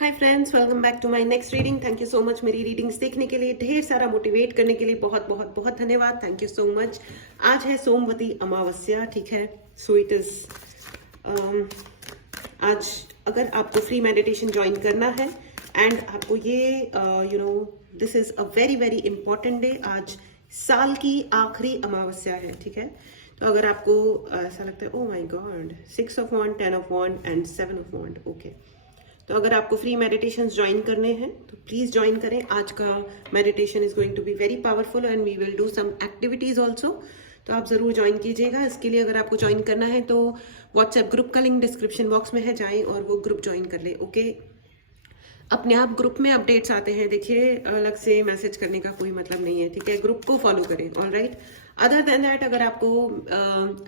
Hi friends, welcome back to my next reading. Thank you so much मेरी readings देखने के लिए, ढेर सारा मोटिवेट करने के लिए बहुत बहुत बहुत धन्यवाद। Thank you so much. आज है सोमवती अमावस्या, ठीक है। सो इट इज आज अगर आपको फ्री मेडिटेशन ज्वाइन करना है एंड आपको ये this is a very very important day. आज साल की आखिरी अमावस्या है, ठीक है। तो अगर आपको ऐसा लगता है, oh my god, 6 of wand, 10 of wand and 7 of wand, okay. तो अगर आपको फ्री मेडिटेशन ज्वाइन करने हैं तो प्लीज ज्वाइन करें। आज का meditation is going to be very powerful and we will do some activities also. तो आप जरूर ज्वाइन कीजिएगा। इसके लिए अगर आपको ज्वाइन करना है तो व्हाट्सएप ग्रुप का लिंक डिस्क्रिप्शन बॉक्स में है, जाएं और वो ग्रुप ज्वाइन कर ले, ओके। अपने आप ग्रुप में अपडेट्स आते हैं, देखिए, अलग से मैसेज करने का कोई मतलब नहीं है, ठीक है। ग्रुप को फॉलो करें, all right. Other than that, अगर आपको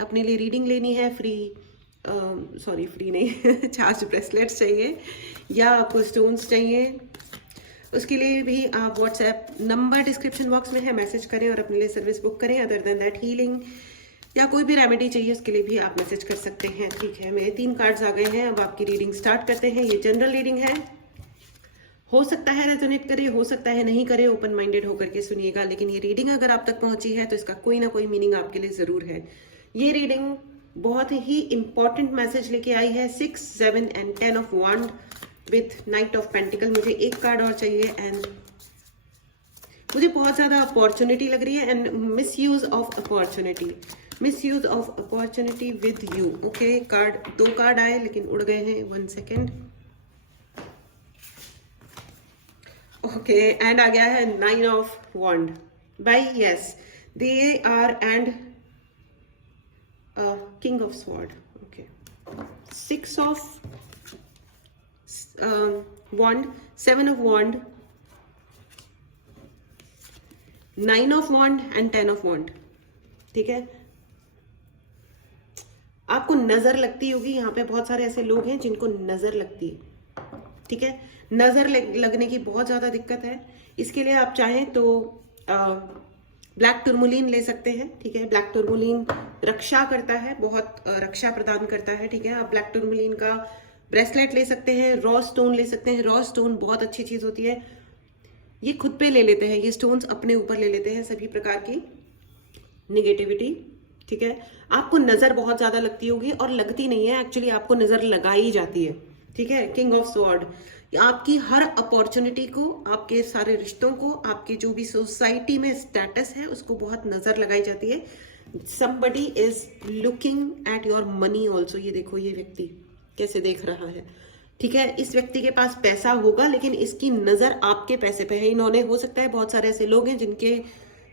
अपने लिए रीडिंग लेनी है, फ्री फ्री नहीं चार्ज ब्रेसलेट्स चाहिए या आपको स्टोन्स चाहिए, उसके लिए भी आप व्हाट्सएप नंबर डिस्क्रिप्शन बॉक्स में है, मैसेज करें और अपने लिए सर्विस बुक करें। अदर देन दैट, हीलिंग या कोई भी रेमेडी चाहिए उसके लिए भी आप मैसेज कर सकते हैं, ठीक है। मेरे 3 कार्ड्स आ गए हैं, अब आपकी रीडिंग स्टार्ट करते हैं। ये जनरल रीडिंग है, हो सकता है रेजोनेट करे, हो सकता है नहीं करे, ओपन माइंडेड होकर के सुनिएगा। लेकिन ये रीडिंग अगर आप तक पहुंची है तो इसका कोई ना कोई मीनिंग आपके लिए जरूर है। ये रीडिंग बहुत ही इंपॉर्टेंट मैसेज लेके आई है। 6, 7 and 10 of wand with knight of pentacle. मुझे एक कार्ड और चाहिए एंड मुझे बहुत ज्यादा अपॉर्चुनिटी लग रही है and miss use of opportunity, with you, okay. Card 2 card आए लेकिन उड़ गए हैं, 1 सेकेंड, ओके। एंड आ गया है 9 of wand by, yes, they are and king of sword, okay. 6 of wand, 7 of wand, 9 of wand and 10 of wand, ठीक है। आपको नजर लगती होगी, यहाँ पे बहुत सारे ऐसे लोग हैं जिनको नजर लगती है, ठीक है। नजर लगने की बहुत ज्यादा दिक्कत है। इसके लिए आप चाहें तो ब्लैक टुरमुलिन ले सकते हैं, ठीक है। ब्लैक टुरमुलिन रक्षा करता है, बहुत रक्षा प्रदान करता है, ठीक है। आप ब्लैक टुरमुलिन का ब्रेसलेट ले सकते हैं, रॉ स्टोन ले सकते हैं। रॉ स्टोन बहुत अच्छी चीज होती है, ये खुद पे ले लेते हैं, ये स्टोन्स अपने ऊपर ले लेते हैं सभी प्रकार की निगेटिविटी, ठीक है। आपको नजर बहुत ज्यादा लगती होगी और लगती नहीं है, एक्चुअली आपको नजर लगाई जाती है, ठीक है। किंग ऑफ स्वॉर्ड आपकी हर अपॉर्चुनिटी को, आपके सारे रिश्तों को, आपकी जो भी सोसाइटी में स्टेटस है उसको बहुत नजर लगाई जाती है। somebody is looking at your money also। ये देखो, ये व्यक्ति कैसे देख रहा है, ठीक है। इस व्यक्ति के पास पैसा होगा लेकिन इसकी नजर आपके पैसे पे है। इन्होंने, हो सकता है बहुत सारे ऐसे लोग हैं जिनके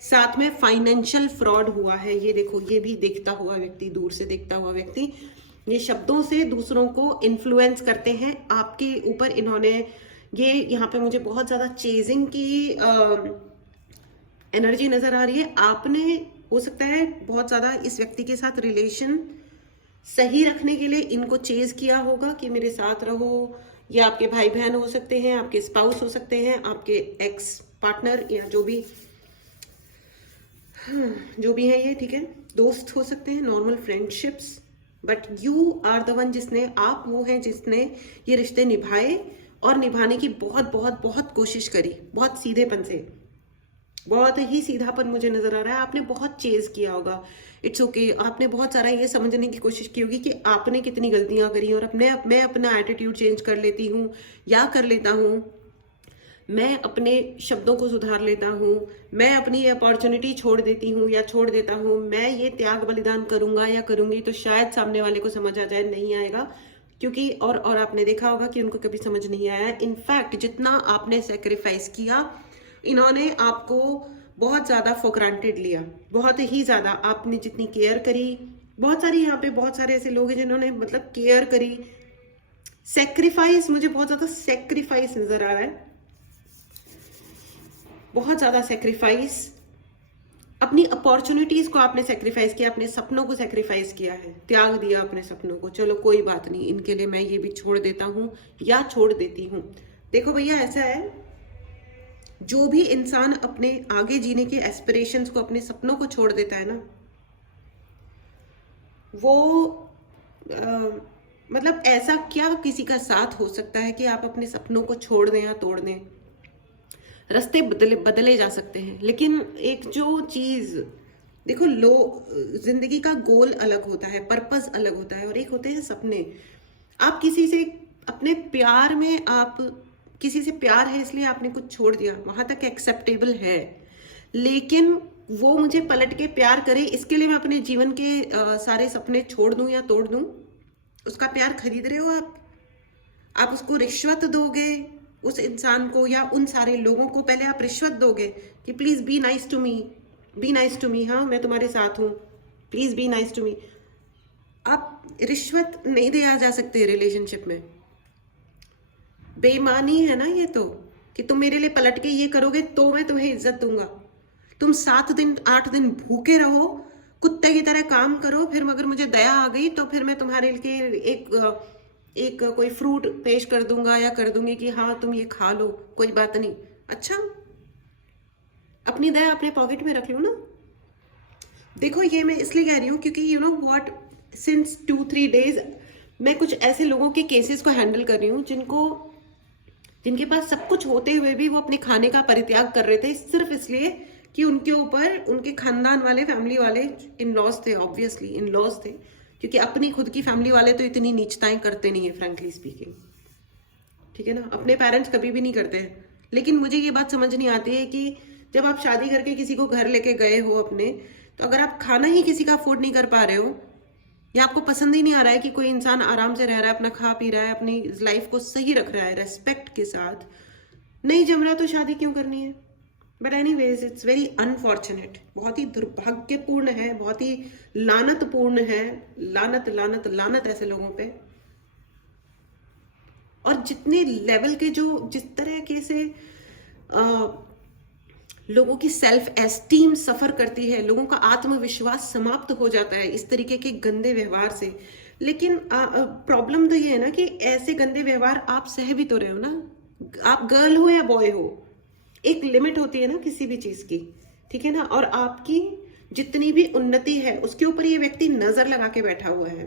साथ में फाइनेंशियल फ्रॉड हुआ है। ये देखो, ये भी देखता हुआ व्यक्ति, दूर से देखता हुआ व्यक्ति, ये शब्दों से दूसरों को इन्फ्लुएंस करते हैं आपके ऊपर। इन्होंने ये, यहाँ पे मुझे बहुत ज्यादा चेजिंग की एनर्जी नजर आ रही है। आपने, हो सकता है, बहुत ज्यादा इस व्यक्ति के साथ रिलेशन सही रखने के लिए इनको चेज किया होगा कि मेरे साथ रहो। या आपके भाई बहन हो सकते हैं, आपके स्पाउस हो सकते हैं, आपके एक्स पार्टनर या जो भी है ये, ठीक है। दोस्त हो सकते हैं, normal friendships, but you are the one, आप वो हैं जिसने ये रिश्ते निभाए और निभाने की बहुत बहुत बहुत कोशिश करी, बहुत सीधेपन से। बहुत ही सीधापन मुझे नजर आ रहा है। आपने बहुत चेज किया होगा, इट्स ओके। आपने बहुत सारा ये समझने की कोशिश की होगी कि आपने कितनी गलतियां करी और मैं अपना एटीट्यूड चेंज कर लेती हूँ या कर लेता हूँ, मैं अपने शब्दों को सुधार लेता हूँ, मैं अपनी अपॉर्चुनिटी छोड़ देती हूँ या छोड़ देता हूँ, मैं ये त्याग बलिदान करूंगा या करूंगी तो शायद सामने वाले को समझ आ जाए, नहीं आएगा, क्योंकि और आपने देखा होगा कि उनको कभी समझ नहीं आया। इनफैक्ट जितना आपने सेक्रीफाइस किया, इन्होंने आपको बहुत ज्यादा फॉर ग्रांटेड लिया, बहुत ही ज्यादा। आपने जितनी केयर करी, बहुत सारी, यहाँ पे बहुत सारे ऐसे लोग हैं जिन्होंने मतलब केयर करी, सेक्रीफाइस, मुझे बहुत ज्यादा सेक्रीफाइस नजर आ रहा है, बहुत ज्यादा सेक्रीफाइस। अपनी अपॉर्चुनिटीज को आपने सेक्रीफाइस किया, अपने सपनों को सेक्रीफाइस किया है, त्याग दिया अपने सपनों को। चलो कोई बात नहीं, इनके लिए मैं ये भी छोड़ देता हूं या छोड़ देती हूं। देखो भैया, ऐसा है, जो भी इंसान अपने आगे जीने के एस्पिरेशंस को, अपने सपनों को छोड़ देता है ना, वो मतलब ऐसा क्या किसी का साथ हो सकता है कि आप अपने सपनों को छोड़ दें या तोड़ दें? रास्ते बदले बदले जा सकते हैं, लेकिन एक जो चीज देखो, जिंदगी का गोल अलग होता है, पर्पस अलग होता है, और एक होते हैं सपने। आप किसी से अपने प्यार में, आप किसी से प्यार है इसलिए आपने कुछ छोड़ दिया, वहां तक एक्सेप्टेबल है। लेकिन वो मुझे पलट के प्यार करे, इसके लिए मैं अपने जीवन के सारे सपने छोड़ दूं या तोड़ दूं? उसका प्यार खरीद रहे हो आप उसको रिश्वत दोगे उस इंसान को, या उन सारे लोगों को पहले आप रिश्वत दोगे कि please be nice to me, be nice to me, हाँ मैं तुम्हारे साथ हूं, please be nice to me. आप रिश्वत नहीं दिया जा सकते रिलेशनशिप में, बेईमानी है ना ये तो, कि तुम मेरे लिए पलट के ये करोगे तो मैं तुम्हें इज्जत दूंगा। तुम 7 दिन 8 दिन भूखे रहो, कुत्ते की तरह काम करो, फिर मगर मुझे दया आ गई तो फिर मैं तुम्हारे लिए एक कोई फ्रूट पेश कर दूंगा या कर दूंगी कि हाँ तुम ये खा लो, कोई बात नहीं। अच्छा, अपनी दया अपने पॉकेट में रख लो ना। देखो, ये मैं इसलिए कह रही हूँ क्योंकि you know what, since 2-3 days मैं कुछ ऐसे लोगों के केसेस को हैंडल कर रही हूँ जिनके पास सब कुछ होते हुए भी वो अपने खाने का परित्याग कर रहे थे, सिर्फ इसलिए कि उनके ऊपर उनके खानदान वाले, फैमिली वाले, इन लॉज थे, ऑब्वियसली इन लॉज थे, क्योंकि अपनी खुद की फैमिली वाले तो इतनी नीचताएं करते नहीं है, फ्रैंकली स्पीकिंग, ठीक है ना। अपने पेरेंट्स कभी भी नहीं करते हैं। लेकिन मुझे ये बात समझ नहीं आती है कि जब आप शादी करके किसी को घर लेके गए हो अपने, तो अगर आप खाना ही किसी का अफोर्ड नहीं कर पा रहे हो, या आपको पसंद ही नहीं आ रहा है कि कोई इंसान आराम से रह रहा है, अपना खा पी रहा है, अपनी लाइफ को सही रख रहा है रेस्पेक्ट के साथ, नहीं जम रहा तो शादी क्यों करनी है? But anyways, it's very unfortunate, बहुत ही दुर्भाग्यपूर्ण है, बहुत ही लानतपूर्ण है, लानत लानत लानत ऐसे लोगों पे। और जितने लेवल के जिस तरह के से लोगों की सेल्फ एस्टीम सफर करती है, लोगों का आत्मविश्वास समाप्त हो जाता है इस तरीके के गंदे व्यवहार से। लेकिन प्रॉब्लम तो ये है ना कि ऐसे गंदे व्यवहार आप सह भी तो रहे हो ना, आप गर्ल हो या बॉय हो, एक लिमिट होती है ना किसी भी चीज की, ठीक है ना। और आपकी जितनी भी उन्नति है उसके ऊपर ये व्यक्ति नजर लगा के बैठा हुआ है।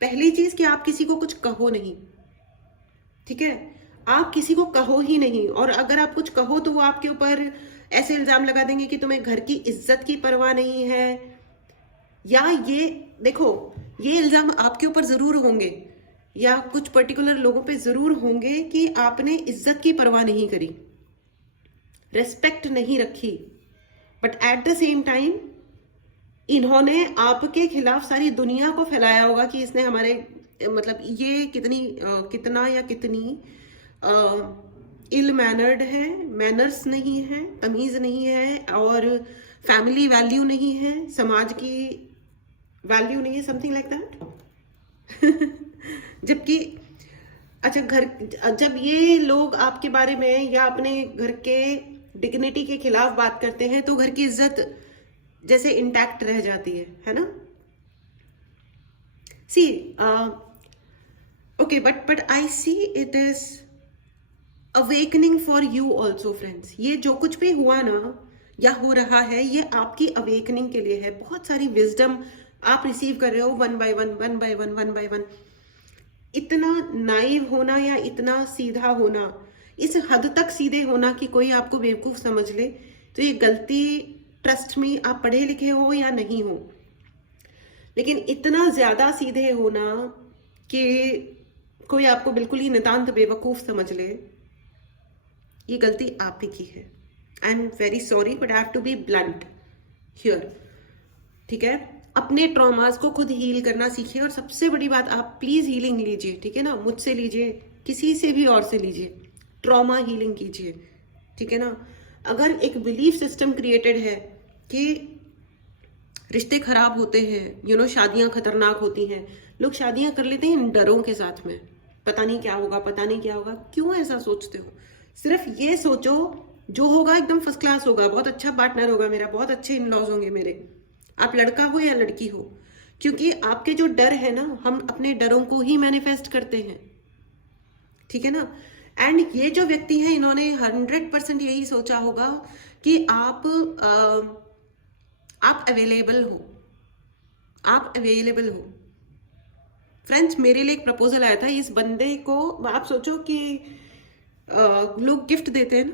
पहली चीज कि आप किसी को कुछ कहो नहीं, ठीक है, आप किसी को कहो ही नहीं। और अगर आप कुछ कहो तो वो आपके ऊपर ऐसे इल्जाम लगा देंगे कि तुम्हें घर की इज्जत की परवाह नहीं है, या ये देखो, ये इल्जाम आपके ऊपर जरूर होंगे या कुछ पर्टिकुलर लोगों पे जरूर होंगे कि आपने इज्जत की परवाह नहीं करी, रेस्पेक्ट नहीं रखी। But at the same time इन्होंने आपके खिलाफ सारी दुनिया को फैलाया होगा कि इसने हमारे, मतलब ये कितना या कितनी इल मैनर्ड है, मैनर्स नहीं है, तमीज नहीं है, और फैमिली वैल्यू नहीं है, समाज की वैल्यू नहीं है, समथिंग लाइक दैट। जबकि अच्छा, जब ये लोग आपके बारे में या अपने घर के डिग्निटी के खिलाफ बात करते हैं तो घर की इज्जत जैसे इंटैक्ट रह जाती है ना। See okay, but I see it is awakening for you also friends. ये जो कुछ भी हुआ ना या हो रहा है, ये आपकी अवेकनिंग के लिए है। बहुत सारी विजडम आप रिसीव कर रहे हो, वन बाय वन। इतना नाइव होना या इतना सीधा होना, इस हद तक सीधे होना कि कोई आपको बेवकूफ समझ ले, तो ये गलती, ट्रस्ट में, आप पढ़े लिखे हो या नहीं हो, लेकिन इतना ज्यादा सीधे होना कि कोई आपको बिल्कुल ही नितांत बेवकूफ समझ ले, ये गलती आप ही की है। I am very sorry but I have to be blunt here, ठीक है। अपने ट्रॉमास को खुद हील करना सीखिए, और सबसे बड़ी बात, आप प्लीज हीलिंग लीजिए, ठीक है ना। मुझसे लीजिए, किसी से भी और से लीजिए, ट्रॉमा हीलिंग कीजिए, ठीक है ना। अगर एक बिलीफ सिस्टम क्रिएटेड है कि रिश्ते खराब होते हैं, शादियां खतरनाक होती हैं, लोग शादियां कर लेते हैं इन डरों के साथ में, पता नहीं क्या होगा, पता नहीं क्या होगा। क्यों ऐसा सोचते हो? सिर्फ ये सोचो जो होगा एकदम फर्स्ट क्लास होगा, बहुत अच्छा पार्टनर होगा मेरा, बहुत अच्छे इन लॉज होंगे मेरे, आप लड़का हो या लड़की हो। क्योंकि आपके जो डर है ना, हम अपने डरों को ही मैनिफेस्ट करते हैं, ठीक है ना। एंड ये जो व्यक्ति है, इन्होंने 100% यही सोचा होगा कि आप अवेलेबल हो, आप अवेलेबल हो, फ्रेंड्स मेरे लिए एक प्रपोजल आया था, इस बंदे को आप सोचो कि लोग गिफ्ट देते हैं ना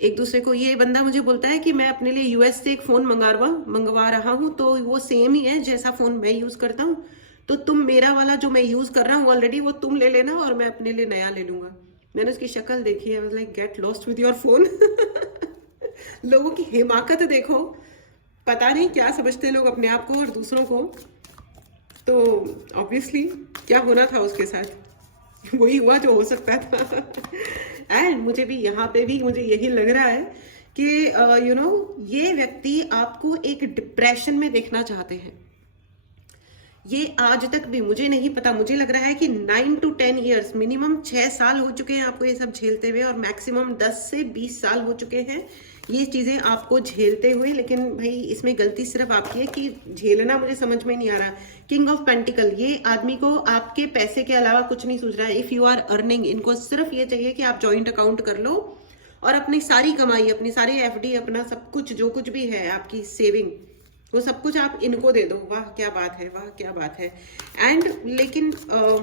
एक दूसरे को। ये बंदा मुझे बोलता है कि मैं अपने लिए यूएस से एक फोन मंगवा रहा हूँ, तो वो सेम ही है जैसा फोन मैं यूज करता हूँ, तो तुम मेरा वाला जो मैं यूज कर रहा हूँ ऑलरेडी वो तुम ले लेना और मैं अपने लिए नया ले लूंगा। मैंने उसकी शक्ल देखी है, like get lost with your phone. लोगों की हिमाकत देखो, पता नहीं क्या समझते हैं लोग अपने आप को और दूसरों को। तो ऑब्वियसली क्या होना था उसके साथ, वही हुआ जो हो सकता था। एंड मुझे भी यहाँ पे भी मुझे यही लग रहा है कि ये व्यक्ति आपको एक डिप्रेशन में देखना चाहते हैं। ये आज तक भी मुझे नहीं पता, मुझे लग रहा है कि 9 to 10 ईयर्स, मिनिमम 6 साल हो चुके हैं आपको ये सब झेलते हुए, और मैक्सिमम 10 से 20 साल हो चुके हैं ये चीजें आपको झेलते हुए। लेकिन भाई इसमें गलती सिर्फ आपकी है कि झेलना मुझे समझ में नहीं आ रहा। किंग ऑफ पेंटिकल, ये आदमी को आपके पैसे के अलावा कुछ नहीं सूझ रहा है। इफ यू आर अर्निंग, इनको सिर्फ ये चाहिए कि आप जॉइंट अकाउंट कर लो और अपनी सारी कमाई, अपनी सारी एफडी, अपना सब कुछ जो कुछ भी है आपकी सेविंग, वो सब कुछ आप इनको दे दो। वाह क्या बात है, वाह क्या बात है। एंड लेकिन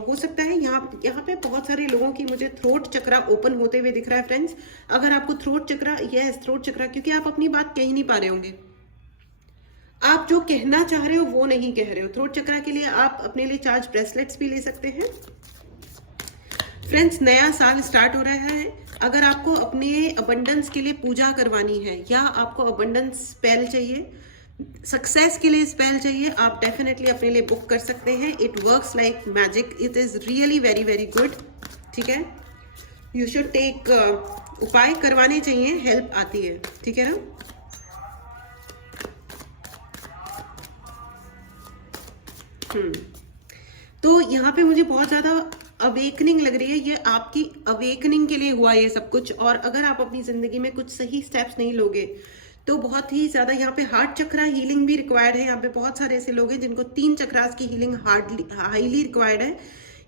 हो सकता है यहाँ पे बहुत सारे लोगों की मुझे थ्रोट चक्रा ओपन होते हुए दिख रहा है फ्रेंड्स। अगर आपको थ्रोट चक्रा, यस थ्रोट चक्रा, क्योंकि आप अपनी बात कह नहीं पा रहे होंगे, आप जो कहना चाह रहे हो वो नहीं कह रहे हो। थ्रोट चक्रा के लिए आप अपने लिए चार्ज ब्रेसलेट्स भी ले सकते हैं। फ्रेंड्स नया साल स्टार्ट हो रहा है, अगर आपको अपने अबंडेंस के लिए पूजा करवानी है या आपको अबंडेंस स्पेल चाहिए, सक्सेस के लिए स्पेल चाहिए, आप डेफिनेटली अपने लिए बुक कर सकते हैं। It works like magic, it is really very very good. ठीक है, यू शुड टेक, उपाय करवाने चाहिए, हेल्प आती है। ठीक है ना। तो यहाँ पे मुझे बहुत ज्यादा अवेकनिंग लग रही है, ये आपकी अवेकनिंग के लिए हुआ ये सब कुछ। और अगर आप अपनी जिंदगी में कुछ सही स्टेप्स नहीं लोगे तो बहुत ही ज्यादा यहाँ पे हार्ट चक्रा हीलिंग भी रिक्वायर्ड है। यहाँ पे बहुत सारे ऐसे लोग हैं जिनको 3 चक्रास की हीलिंग हाईली रिक्वायर्ड है।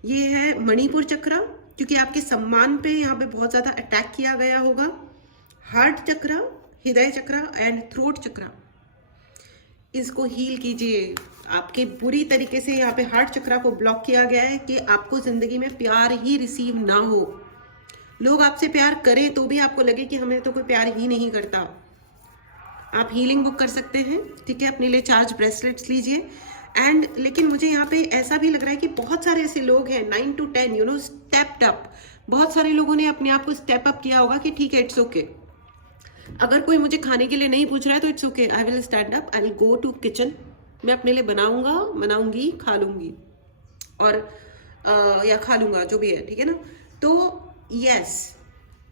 ये है मणिपुर चक्रा, क्योंकि आपके सम्मान पे यहाँ पे बहुत ज्यादा अटैक किया गया होगा। हार्ट चक्रा, हृदय चक्रा एंड थ्रोट चक्रा, इसको हील कीजिए। आपके बुरी तरीके से यहाँ पे हार्ट चक्रा को ब्लॉक किया गया है कि आपको जिंदगी में प्यार ही रिसीव ना हो। लोग आपसे प्यार करें तो भी आपको लगे कि हमें तो कोई प्यार ही नहीं करता। आप हीलिंग बुक कर सकते हैं। ठीक है, अपने लिए चार्ज ब्रेसलेट्स लीजिए। एंड लेकिन मुझे यहाँ पे ऐसा भी लग रहा है कि बहुत सारे ऐसे लोग हैं 9 to 10 स्टेप्ड अप। बहुत सारे लोगों ने अपने आप को स्टेप अप किया होगा कि ठीक है, इट्स ओके, अगर कोई मुझे खाने के लिए नहीं पूछ रहा है तो it's okay, I will stand up, I will go to kitchen, मैं अपने लिए बनाऊंगी, खा लूंगी, और या खा लूंगा, जो भी है। ठीक है ना। तो यस,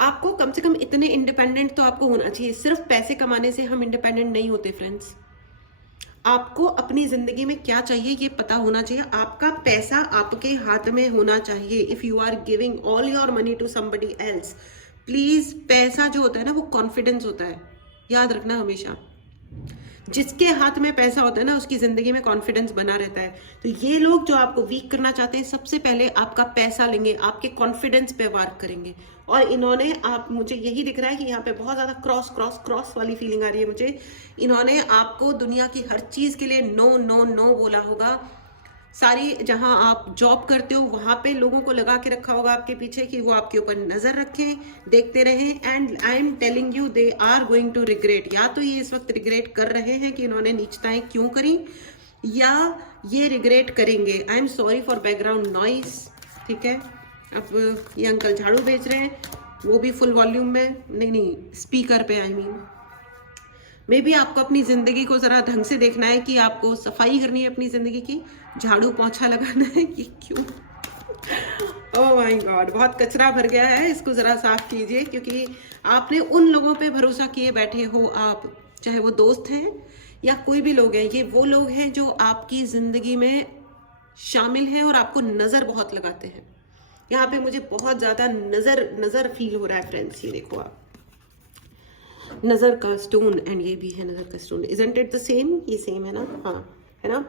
आपको कम से कम इतने इंडिपेंडेंट तो आपको होना चाहिए। सिर्फ पैसे कमाने से हम इंडिपेंडेंट नहीं होते फ्रेंड्स। आपको अपनी जिंदगी में क्या चाहिए ये पता होना चाहिए। आपका पैसा आपके हाथ में होना चाहिए। If you are giving all your money to somebody else, please, पैसा जो होता है ना वो कॉन्फिडेंस होता है, याद रखना हमेशा। जिसके हाथ में पैसा होता है ना उसकी जिंदगी में कॉन्फिडेंस बना रहता है। तो ये लोग जो आपको वीक करना चाहते हैं, सबसे पहले आपका पैसा लेंगे, आपके कॉन्फिडेंस पे वार करेंगे। और इन्होंने, आप, मुझे यही दिख रहा है कि यहाँ पे बहुत ज्यादा क्रॉस वाली फीलिंग आ रही है मुझे। इन्होंने आपको दुनिया की हर चीज के लिए नो नो नो बोला होगा। सारी, जहां आप जॉब करते हो वहां पे लोगों को लगा के रखा होगा आपके पीछे कि वो आपके ऊपर नजर रखें, देखते रहें। And I am telling you, they are going to regret. या तो ये इस वक्त रिग्रेट कर रहे हैं कि इन्होंने नीचताएं क्यों करी, या ये रिग्रेट करेंगे। I am sorry for background noise. ठीक है, अब ये अंकल झाड़ू बेच रहे हैं, वो भी फुल वॉल्यूम में, नहीं स्पीकर पे, आई मीन। मे बी आपको अपनी जिंदगी को जरा ढंग से देखना है कि आपको सफाई करनी है अपनी जिंदगी की, झाड़ू पोछा लगाना है कि क्यों। ओह माय गॉड, बहुत कचरा भर गया है, इसको जरा साफ कीजिए। क्योंकि आपने उन लोगों पे भरोसा किए बैठे हो, आप चाहे वो दोस्त हैं या कोई भी लोग हैं, ये वो लोग हैं जो आपकी जिंदगी में शामिल हैं और आपको नजर बहुत लगाते हैं। यहाँ पे मुझे बहुत ज्यादा नजर फील हो रहा है फ्रेंड्स। ये देखो आप, नजर का स्टोन, एंड ये भी है नजर का stone. Isn't it the same? ये सेम है ना? हाँ, है ना।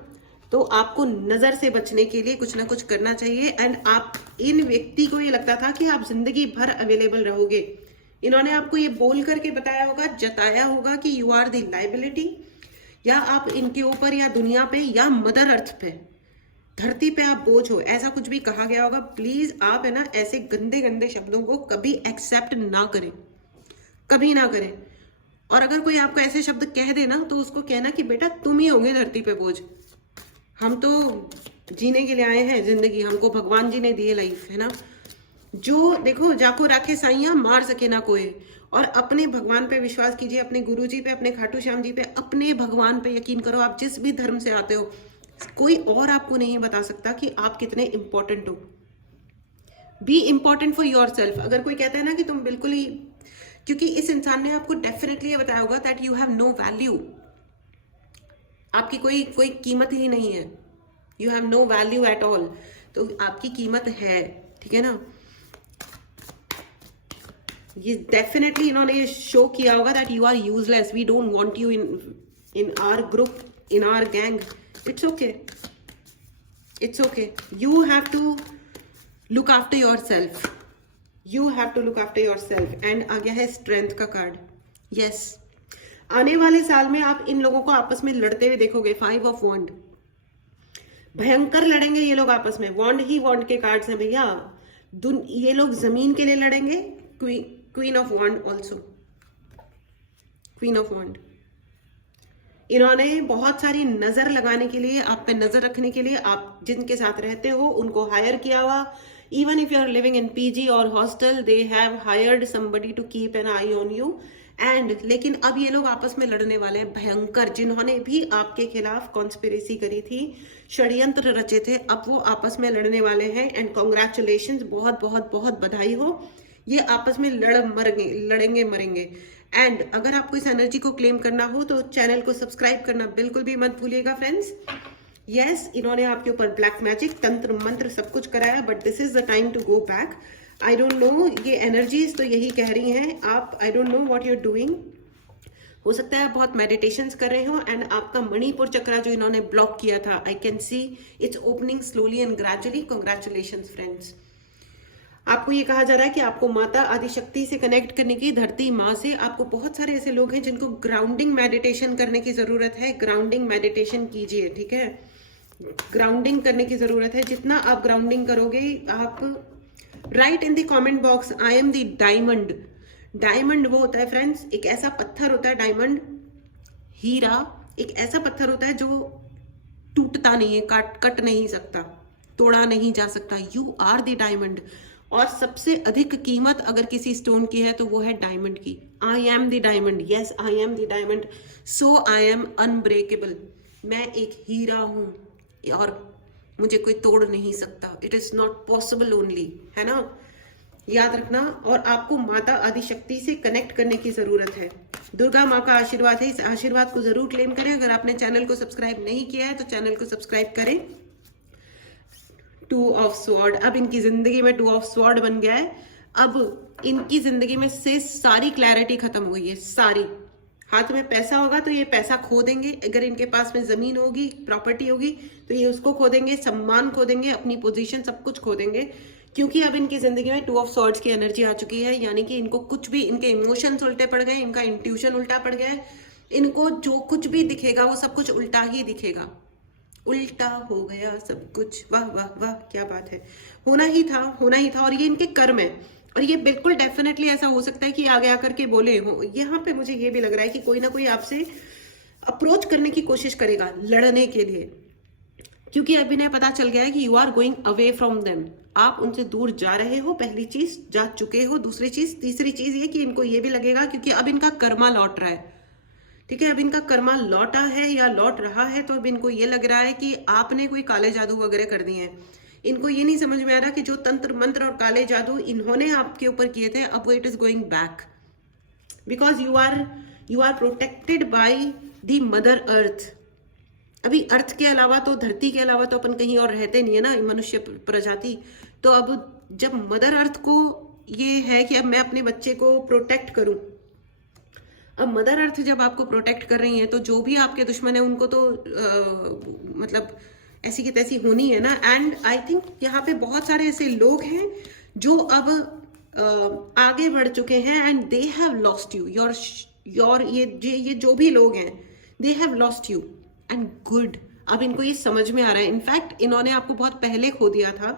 तो आपको नजर से बचने के लिए कुछ ना कुछ करना चाहिए। एंड आप, इन व्यक्ति को ये लगता था कि आप जिंदगी भर अवेलेबल रहोगे। इन्होंने आपको ये बोल करके बताया होगा, जताया होगा कि यू आर द लाइबिलिटी, या आप इनके ऊपर, या दुनिया पे, या मदर अर्थ पे धरती पे आप बोझ हो, ऐसा कुछ भी कहा गया होगा, प्लीज आप है ना ऐसे गंदे गंदे शब्दों को कभी एक्सेप्ट ना करें, कभी ना करें। और अगर कोई आपको ऐसे शब्द कह दे ना तो उसको कहना कि बेटा तुम ही होंगे धरती पे बोझ, हम तो जीने के लिए आए हैं जिंदगी, हमको भगवान जी ने दी है लाइफ, है ना। जो देखो जाको राखे साइया मार सके ना कोई, और अपने भगवान पे विश्वास कीजिए, अपने गुरु जी पे, अपने खाटू श्याम जी पे, अपने भगवान पे यकीन करो। आप जिस भी धर्म से आते हो, कोई और आपको नहीं बता सकता कि आप कितने इंपॉर्टेंट हो। Be important for your self. अगर कोई कहता है ना कि तुम बिल्कुल ही, क्योंकि इस इंसान ने आपको डेफिनेटली ये बताया होगा that you have no value, आपकी कोई कोई कीमत ही नहीं है, you have no value at all. तो आपकी कीमत है, ठीक है ना। ये डेफिनेटली इन्होंने ये शो किया होगा that you are useless, we don't want you in our group, in our gang. It's okay, it's okay, you have to look after yourself, you have to look after yourself. And आ गया है strength का card. Yes, आने वाले साल में आप इन लोगों को आपस में लड़ते हुए देखोगे। 5 ऑफ वॉन्ड, भयंकर लड़ेंगे ये लोग आपस में। वॉन्ड ही वॉन्ड के कार्ड्स हैं भैया। ये लोग जमीन के लिए लड़ेंगे। Queen of wands also, queen of wands. इन्होंने बहुत सारी नजर लगाने के लिए, आप पे नजर रखने के लिए, आप जिनके साथ रहते हो उनको हायर किया हुआ। Even if you are living in PG और hostel, they have hired somebody to keep an eye on you. And लेकिन अब ये लोग आपस में लड़ने वाले हैं भयंकर। जिन्होंने भी आपके खिलाफ कॉन्स्पिरेसी करी थी, षड्यंत्र रचे थे, अब वो आपस में लड़ने वाले हैं। एंड कॉन्ग्रेचुलेशन, बहुत बहुत बहुत बधाई हो। ये आपस में लड़ेंगे मरेंगे। एंड अगर आपको इस एनर्जी को क्लेम करना हो तो चैनल को सब्सक्राइब करना बिल्कुल भी मत भूलिएगा फ्रेंड्स। यस, इन्होंने आपके ऊपर ब्लैक मैजिक, तंत्र मंत्र सब कुछ कराया, but this is the time to go back. I don't know, ये एनर्जीज तो यही कह रही हैं आप, I don't know what you are doing. हो सकता है आप बहुत मेडिटेशंस कर रहे हो एंड आपका मणिपुर चक्रा जो इन्होंने ब्लॉक किया था, I can see it's opening slowly and gradually. Congratulations friends. आपको ये कहा जा रहा है कि आपको माता आदिशक्ति से कनेक्ट करने की, धरती माँ से। आपको बहुत सारे ऐसे लोग हैं जिनको ग्राउंडिंग मेडिटेशन करने की जरूरत है। ग्राउंडिंग मेडिटेशन कीजिए, ठीक है। ग्राउंडिंग करने की जरूरत है। जितना आप ग्राउंडिंग करोगे, आप right in the comment box I am the diamond. Diamond वो होता है फ्रेंड्स, एक ऐसा पत्थर होता है डायमंड, हीरा एक ऐसा पत्थर होता है जो टूटता नहीं है, कट नहीं सकता, तोड़ा नहीं जा सकता। You are the diamond. और सबसे अधिक कीमत अगर किसी स्टोन की है तो वो है डायमंड की। I am the diamond, yes I am the diamond, so I am unbreakable. मैं एक हीरा हूं और मुझे कोई तोड़ नहीं सकता। It is not possible only, है ना, याद रखना। और आपको माता आदिशक्ति से कनेक्ट करने की जरूरत है। दुर्गा माँ का आशीर्वाद है, इस आशीर्वाद को जरूर क्लेम करें। अगर आपने चैनल को सब्सक्राइब नहीं किया है तो चैनल को सब्सक्राइब करें। 2 ऑफ स्वॉर्ड, अब इनकी जिंदगी में 2 ऑफ स्वॉर्ड बन गया है। अब इनकी जिंदगी में से सारी क्लैरिटी खत्म हो गई है, सारी। हाथ में पैसा होगा तो ये पैसा खो देंगे, अगर इनके पास में जमीन होगी, प्रॉपर्टी होगी तो ये उसको खो देंगे, सम्मान खो देंगे, अपनी पोजीशन सब कुछ खो देंगे। क्योंकि अब इनकी जिंदगी में 2 ऑफ स्वॉर्ड्स की एनर्जी आ चुकी है। यानी कि इनको कुछ भी, इनके इमोशंस उल्टे पड़ गए, इनका इंट्यूशन उल्टा पड़ गया है। इनको जो कुछ भी दिखेगा वो सब कुछ उल्टा ही दिखेगा। उल्टा हो गया सब कुछ। वाह वाह वाह, क्या बात है। होना ही था, होना ही था। और ये इनके कर्म है। और ये बिल्कुल डेफिनेटली ऐसा हो सकता है कि आगे आकर के बोले हो। यहाँ पे मुझे ये भी लग रहा है कि कोई ना कोई आपसे अप्रोच करने की कोशिश करेगा लड़ने के लिए, क्योंकि अभी इन्हें पता चल गया है कि you are going away from them. आप उनसे दूर जा रहे हो, पहली चीज, जा चुके हो। दूसरी चीज, तीसरी चीज ये कि इनको ये भी लगेगा, क्योंकि अब इनका कर्मा लौट रहा है, ठीक है। अब इनका कर्मा लौटा है या लौट रहा है, तो अब इनको ये लग रहा है कि आपने कोई काले जादू वगैरह कर दिए हैं। इनको ये नहीं समझ में आ रहा कि जो तंत्र मंत्र और काले जादू इन्होंने आपके ऊपर किए थे, अब वो it is going back, because you are protected by the mother earth. अभी अर्थ के अलावा तो, धरती के अलावा तो अपन कहीं और रहते नहीं है ना, मनुष्य प्रजाति। तो अब जब मदर अर्थ को ये है कि अब मैं अपने बच्चे को प्रोटेक्ट करूं, अब मदर अर्थ जब आपको प्रोटेक्ट कर रही है तो जो भी आपके दुश्मन है उनको तो मतलब ऐसी की तैसी होनी है ना। एंड आई थिंक यहाँ पे बहुत सारे ऐसे लोग हैं जो अब आगे बढ़ चुके हैं and they have lost you. Your ये जो भी लोग हैं, they have lost you and good. अब इनको ये समझ में आ रहा है। इनफैक्ट इन्होंने आपको बहुत पहले खो दिया था,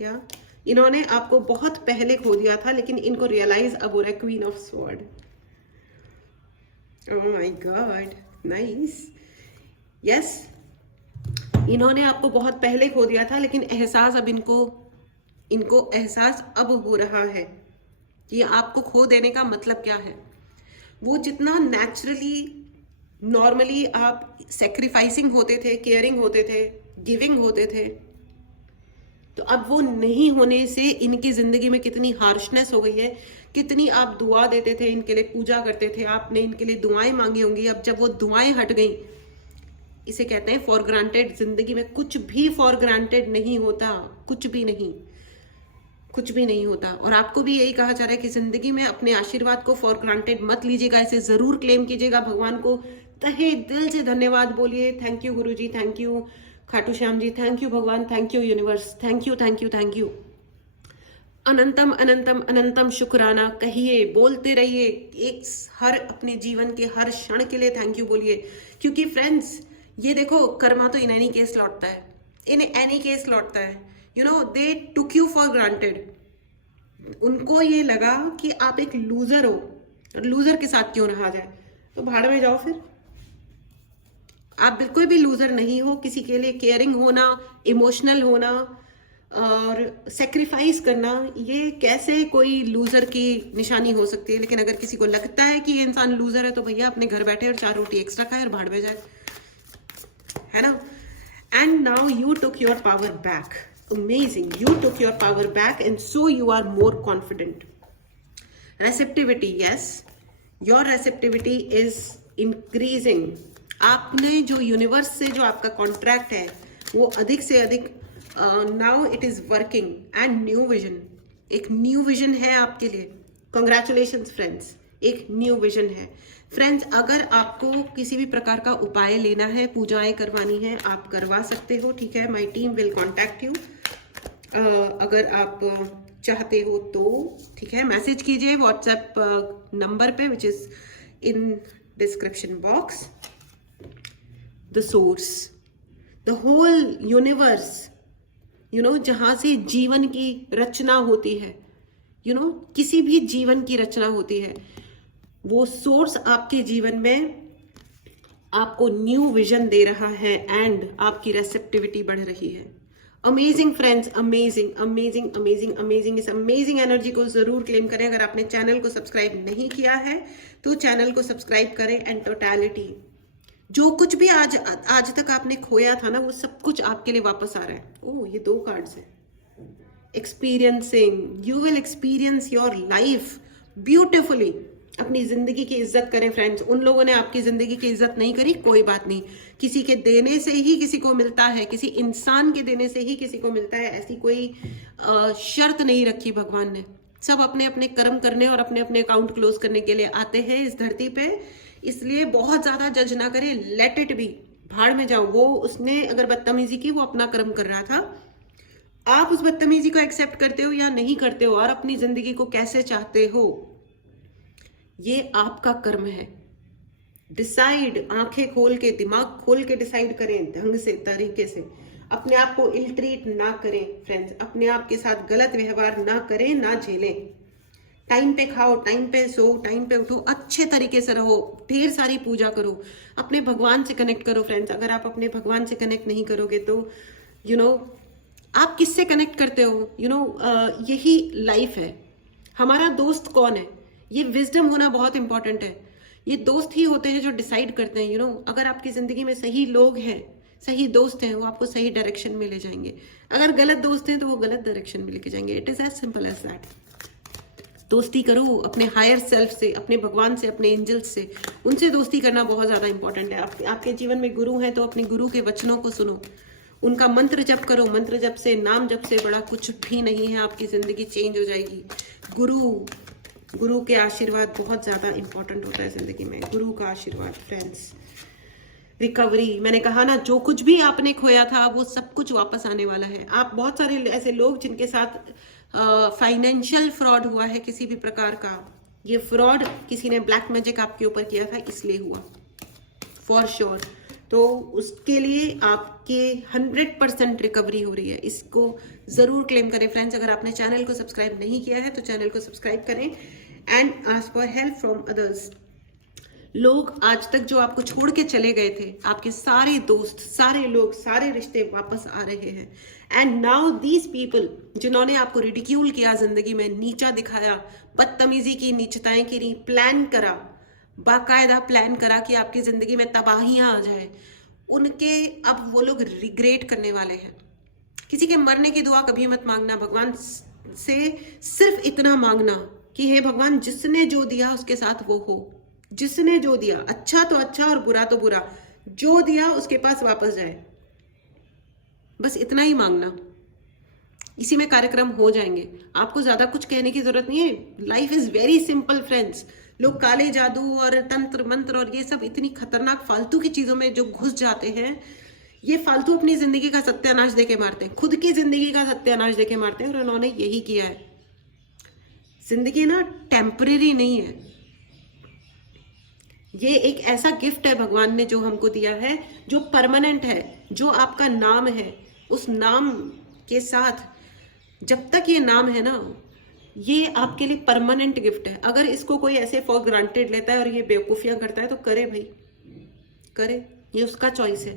या इन्होंने आपको बहुत पहले खो दिया था, लेकिन इनको रियलाइज अब हो रहा है। Queen of sword, oh my God, nice. Yes, इन्होंने आपको बहुत पहले खो दिया था, लेकिन एहसास अब इनको एहसास अब हो रहा है कि आपको खो देने का मतलब क्या है। वो जितना नेचुरली नॉर्मली आप सेक्रीफाइसिंग होते थे, केयरिंग होते थे, गिविंग होते थे, तो अब वो नहीं होने से इनकी जिंदगी में कितनी हार्शनेस हो गई है। कितनी आप दुआ देते थे, इनके लिए पूजा करते थे, आपने इनके लिए दुआएं मांगी होंगी। अब जब वो दुआएं हट गई, इसे कहते हैं फॉर ग्रांटेड। जिंदगी में कुछ भी फॉर ग्रांटेड नहीं होता, कुछ भी नहीं, कुछ भी नहीं होता। और आपको भी यही कहा जा रहा है कि जिंदगी में अपने आशीर्वाद को फॉर ग्रांटेड मत लीजिएगा, इसे जरूर क्लेम कीजिएगा। भगवान को तहे दिल से धन्यवाद बोलिए। Thank you guru ji, thank you Khatu Shyam ji, thank you भगवान, thank you universe, thank you thank you thank you. अनंतम अनंतम अनंतम शुक्राना कहिए, बोलते रहिए। एक हर अपने जीवन के हर क्षण के लिए थैंक यू बोलिए। क्योंकि फ्रेंड्स, ये देखो, कर्मा तो इन एनी केस लौटता है, इन एनी केस लौटता है। You know, they took you for granted. उनको ये लगा कि आप एक लूजर हो, लूजर के साथ क्यों रहा जाए, तो भाड़ में जाओ फिर। आप बिल्कुल भी लूजर नहीं हो। किसी के लिए केयरिंग होना, इमोशनल होना और सेक्रीफाइस करना, ये कैसे कोई लूजर की निशानी हो सकती है। लेकिन अगर किसी को लगता है कि ये इंसान लूजर है, तो भैया अपने घर बैठे और 4 रोटी एक्स्ट्रा खाए और भाड़ में जाए, है ना। And now you took your power back, amazing, you took your power back and so you are more confident. Receptivity, yes, your receptivity is increasing. आपने जो यूनिवर्स से जो आपका कॉन्ट्रैक्ट है, वो अधिक से अधिक now it is working. And new vision, एक न्यू विजन है आपके लिए। कॉन्ग्रेचुलेशंस फ्रेंड्स, एक न्यू विजन है। फ्रेंड्स, अगर आपको किसी भी प्रकार का उपाय लेना है, पूजाएं करवानी है, आप करवा सकते हो, ठीक है। My team will contact you अगर आप चाहते हो तो, ठीक है। मैसेज कीजिए व्हाट्सएप नंबर पे which is in description box. The source, the whole universe, you know, जहां से जीवन की रचना होती है, यू नो, किसी भी जीवन की रचना होती है, वो सोर्स आपके जीवन में आपको न्यू विजन दे रहा है एंड आपकी रेसेप्टिविटी बढ़ रही है। Amazing friends, amazing amazing amazing amazing. इस अमेजिंग एनर्जी को जरूर क्लेम करें। अगर आपने चैनल को सब्सक्राइब नहीं किया है तो चैनल को सब्सक्राइब करें। एंड टोटलिटी, जो कुछ भी आज तक आपने खोया था ना, वो सब कुछ आपके लिए वापस आ रहा है। ओह, ये 2 कार्ड्स हैं। Experiencing, you will experience your life beautifully. अपनी जिंदगी की इज्जत करें फ्रेंड्स। उन लोगों ने आपकी जिंदगी की इज्जत नहीं करी, कोई बात नहीं। किसी के देने से ही किसी को मिलता है, किसी इंसान के देने से ही किसी को मिलता है। ऐसी कोई शर्त नहीं रखी भगवान ने। सब अपने अपने कर्म करने और अपने अपने अकाउंट क्लोज करने के लिए आते हैं इस धरती पे। इसलिए बहुत ज्यादा जज ना करें, लेट इट बी, भाड़ में जाओ। वो उसने अगर बदतमीजी की, वो अपना कर्म कर रहा था। आप उस बदतमीजी को एक्सेप्ट करते हो या नहीं करते हो, और अपनी जिंदगी को कैसे चाहते हो, ये आपका कर्म है। डिसाइड, आंखें खोल के, दिमाग खोल के डिसाइड करें, ढंग से, तरीके से। अपने आप को इल ट्रीट ना करें फ्रेंड्स। अपने आप के साथ गलत व्यवहार ना करें, ना झेलें। टाइम पे खाओ, टाइम पे सो, टाइम पे उठो, अच्छे तरीके से रहो, ढेर सारी पूजा करो, अपने भगवान से कनेक्ट करो फ्रेंड्स। अगर आप अपने भगवान से कनेक्ट नहीं करोगे तो यू नो आप किससे कनेक्ट करते हो? यू नो यही लाइफ है। हमारा दोस्त कौन है, ये विजडम होना बहुत इंपॉर्टेंट है। ये दोस्त ही होते हैं जो डिसाइड करते हैं। यू नो, अगर आपकी जिंदगी में सही लोग हैं, सही दोस्त हैं, वो आपको सही डायरेक्शन में ले जाएंगे। अगर गलत दोस्त हैं तो वो गलत डायरेक्शन में लेके जाएंगे। It is as simple as that. दोस्ती करो अपने हायर सेल्फ से, अपने भगवान से, अपने एंजल्स से। उनसे दोस्ती करना बहुत ज्यादा इंपॉर्टेंट है। आपके जीवन में गुरु हैं तो अपने गुरु के वचनों को सुनो, उनका मंत्र जप करो। मंत्र जप से, नाम जप से बड़ा कुछ भी नहीं है। आपकी जिंदगी चेंज हो जाएगी। गुरु के आशीर्वाद बहुत ज्यादा इंपॉर्टेंट होता है जिंदगी में। गुरु का आशीर्वाद फ्रेंड्स। रिकवरी, मैंने कहा ना, जो कुछ भी आपने खोया था वो सब कुछ वापस आने वाला है। आप बहुत सारे ऐसे लोग जिनके साथ फाइनेंशियल फ्रॉड हुआ है किसी भी प्रकार का, ये फ्रॉड किसी ने ब्लैक मैजिक आपके ऊपर किया था, इसलिए हुआ फॉर श्योर। तो उसके लिए आपके 100% रिकवरी हो रही है। इसको जरूर क्लेम करें फ्रेंड्स। अगर आपने चैनल को सब्सक्राइब नहीं किया है तो चैनल को सब्सक्राइब करें and ask for help from others. लोग आज तक जो आपको छोड़ के चले गए थे, आपके सारे दोस्त, सारे लोग, सारे रिश्ते वापस आ रहे हैं। एंड नाउ दीज पीपल जिन्होंने आपको रिडिक्यूल किया, जिंदगी में नीचा दिखाया, बदतमीजी की, नीचताएं की, प्लान करा, बाकायदा प्लान करा कि आपकी जिंदगी में तबाहियां आ जाए, उनके अब वो लोग रिग्रेट करने वाले हैं। किसी के मरने की दुआ कभी मत मांगना। भगवान से सिर्फ इतना मांगना कि हे भगवान, जिसने जो दिया उसके साथ वो हो, जिसने जो दिया, अच्छा तो अच्छा और बुरा तो बुरा, जो दिया उसके पास वापस जाए। बस इतना ही मांगना, इसी में कार्यक्रम हो जाएंगे। आपको ज्यादा कुछ कहने की जरूरत नहीं है। Life is very simple friends. लोग काले जादू और तंत्र मंत्र और ये सब इतनी खतरनाक फालतू की चीजों में जो घुस जाते हैं, ये फालतू अपनी जिंदगी का सत्यानाश देके मारते हैं, खुद की जिंदगी का सत्यानाश देके मारते हैं। और उन्होंने यही किया है। जिंदगी ना टेम्परेरी नहीं है, ये एक ऐसा गिफ्ट है भगवान ने जो हमको दिया है, जो परमानेंट है। जो आपका नाम है, उस नाम के साथ जब तक ये नाम है ना, ये आपके लिए परमानेंट गिफ्ट है। अगर इसको कोई ऐसे फॉर ग्रांटेड लेता है और ये बेवकूफियां करता है तो करे भाई, करे, ये उसका चॉइस है।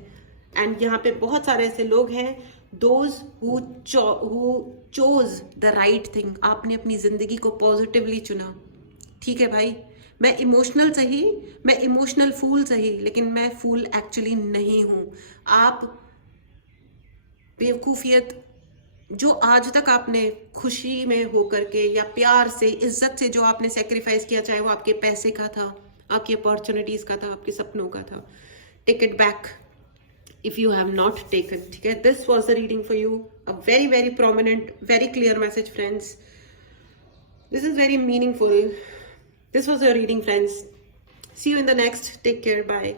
एंड यहाँ पे बहुत सारे ऐसे लोग हैं, those who chose the right thing. आपने अपनी जिंदगी को पॉजिटिवली चुना, ठीक है भाई। मैं इमोशनल सही, मैं इमोशनल फूल सही, लेकिन मैं फूल एक्चुअली नहीं हूं। आप बेवकूफियत जो आज तक आपने खुशी में होकर के या प्यार से, इज्जत से जो आपने सेक्रीफाइस किया, चाहे वो आपके पैसे का था, आपकी अपॉर्चुनिटीज का था, आपके सपनों का था, take it back if you have not taken, ठीक है। This was the reading for you, a very very prominent, very clear message friends. This is very meaningful. This was your reading, friends. See you in the next. Take care. Bye.